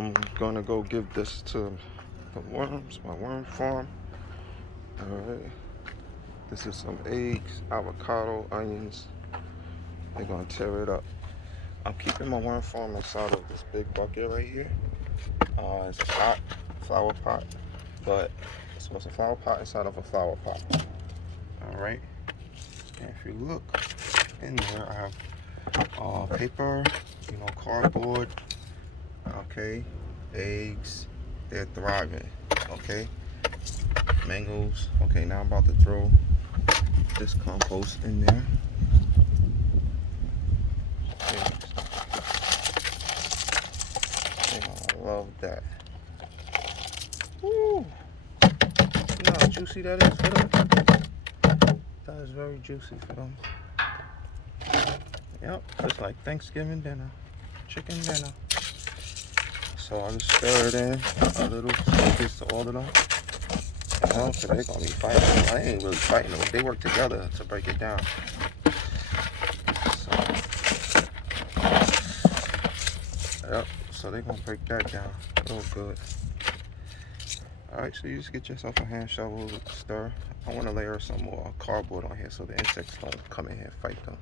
I'm gonna go give this to the worms, my worm farm. Alright. This is some eggs, avocado, onions. They're gonna tear it up. I'm keeping my worm farm inside of this big bucket right here. It's a pot, flower pot, but so it's a flower pot inside of a flower pot. Alright. And if you look in there, I have paper, cardboard, okay, eggs, they're thriving, okay, mangoes. Okay, now I'm about to throw this compost in there. Okay. I love that. Woo! You know how juicy that is for them? That is very juicy for them. Yep, just like Thanksgiving dinner, chicken dinner. So I just stir it in a little so it gets to all of them. Cause they're gonna be fighting. I ain't really fighting them. They work together to break it down. Yep, so they're gonna break that down real good. Alright, so you just get yourself a hand shovel, stir. I wanna layer some more cardboard on here so the insects don't come in here and fight them.